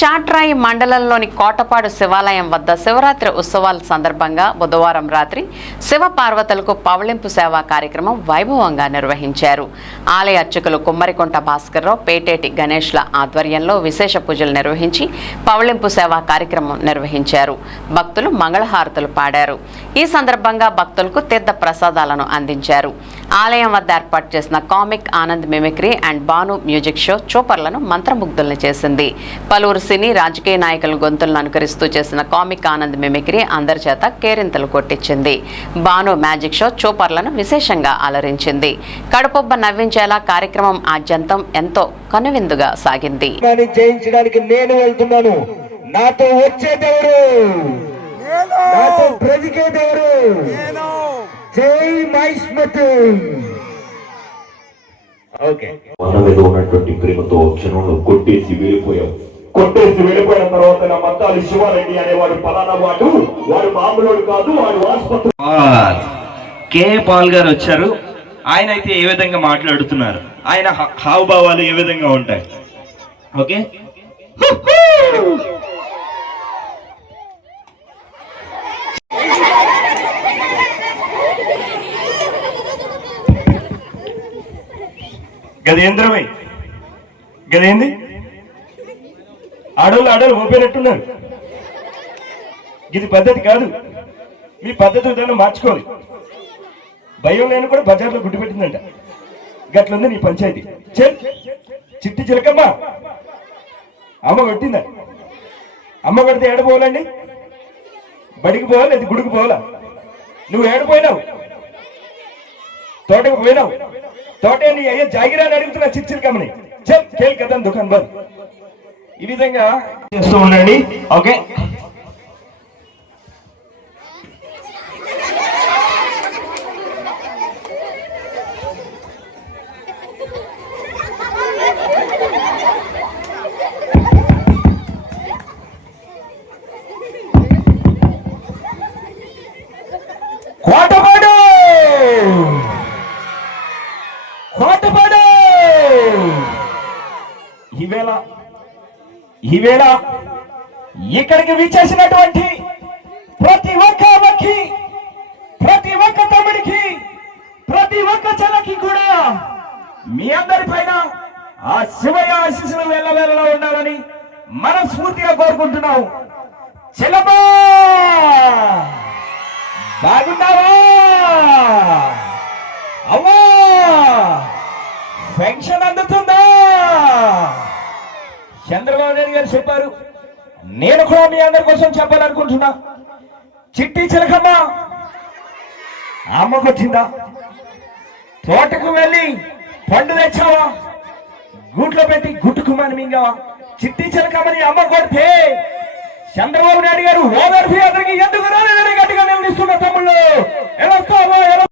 చాట్రాయి మండలంలోని కోటపాడు శివాలయం వద్ద శివరాత్రి ఉత్సవాల సందర్భంగా బుధవారం రాత్రి శివ పార్వతులకు పవళింపు సేవా కార్యక్రమం వైభవంగా నిర్వహించారు. ఆలయ అర్చకులు కుమ్మరికొంట భాస్కర్రావు పేటేటి గణేష్ల ఆధ్వర్యంలో విశేష పూజలు నిర్వహించి పవళింపు సేవా కార్యక్రమం నిర్వహించారు. భక్తులు మంగళహారతులు పాడారు. ఈ సందర్భంగా భక్తులకు తీర్థ ప్రసాదాలను అందించారు. ఆలయం వద్ద ఏర్పాటు చేసిన comic Anand mimicry and Banu music show చూపర్లను మంత్రముగ్ధుల్ని చేసింది. పలువురు సినీ రాజకీయ నాయకుల గొంతులను అనుకరిస్తూ చేసిన కామిక్ ఆనంద్ మిమిక్రీ అందరి చేత కేరింతలు కొట్టించింది. బాను మ్యాజిక్ షో చూపర్లను విశేషంగా అలరించింది. కడుపొబ్బ నవ్వించేలా కార్యక్రమం ఆద్యంతం ఎంతో కనువిందుగా సాగింది. దాన్ని జయించడానికి నేను వెళ్తున్నాను. నాతో వచ్చేదెవరు నాతో బ్రతికేదెవరు జై మహిష్మతి. ఓకే. మన మీద ఉన్నటువంటి ప్రేమతో క్షణంలో కొట్టేసి వెళ్ళిపోయాం. కొట్టేసి వెళ్ళిపోయిన తర్వాత నా మద్దాలి శివారెడ్డి అనేవాడు పలానా వాడు వాడు మామూలు కాదు వాడు ఆసుపత్రి కే. పాల్ గారు వచ్చారు. ఆయన అయితే ఏ విధంగా మాట్లాడుతున్నారు? ఆయన హావభావాలు ఏ విధంగా ఉంటాయి? ఓకే? గదేంద్రమై గదేంది ఆడోళ్ళు ఆడోళ్ళు ఓపెనట్టున్నారు ఇది పద్ధతి కాదు. మీ పద్ధతి విధానం మార్చుకోవాలి. భయం లేని కూడా బజార్లో గుడ్డు పెట్టిందంట. గట్లుంది నీ పంచాయతీ. చెల్. చిట్టి చిలకమ్మ. అమ్మ కొట్టిందా? అమ్మ కొడితే ఏడపోవాలండి బడికి పోవాలి అది గుడికి పోవాలా? నువ్వు ఏడపోయినావు తోటకు పోయినావు? తోట నీ అయ్యే జాగిరాని అడుగుతున్నా చిచ్చిలకమ్మని చెల్. కేల్ కదా దుకాణం బంద్ ఈ విధంగా చేస్తూ ఉండండి. ఓకే. కోటపాడు కోటపాడు ఈవేళ ఈవేళ ఇక్కడికి విచ్చేసినటువంటి ప్రతి ఒక్క అమ్మకి ప్రతి ఒక్క తమ్ముడికి ప్రతి ఒక్క చెల్లకి కూడా మీ అందరి పైన ఆ శివయ ఆశీస్సులు వెళ్ళవేళలో ఉండాలని మనస్ఫూర్తిగా కోరుకుంటున్నాం. చెలబా బాగున్నావా? అవ్వా! పెన్షన్ అందుతుందా. నాయుడు గారు చెప్పారు. నేను కూడా మీ అందరి కోసం చెప్పాలనుకుంటున్నా. చిట్టి చిలకమ్మ అమ్మకు వచ్చిందా తోటకు వెళ్ళి పండు తెచ్చావా? గూట్లో పెట్టి గుట్టుకుమని మింగావా చిట్టి చిలకమ్మని అమ్మ కొడితే చంద్రబాబు నాయుడు గారు ఓదర్ఫీ అతనికి ఎందుకు రాలేదని గట్టిగా నిలదీస్తున్న తమ్ముళ్ళు. ఎలా వస్తావో? ఎలా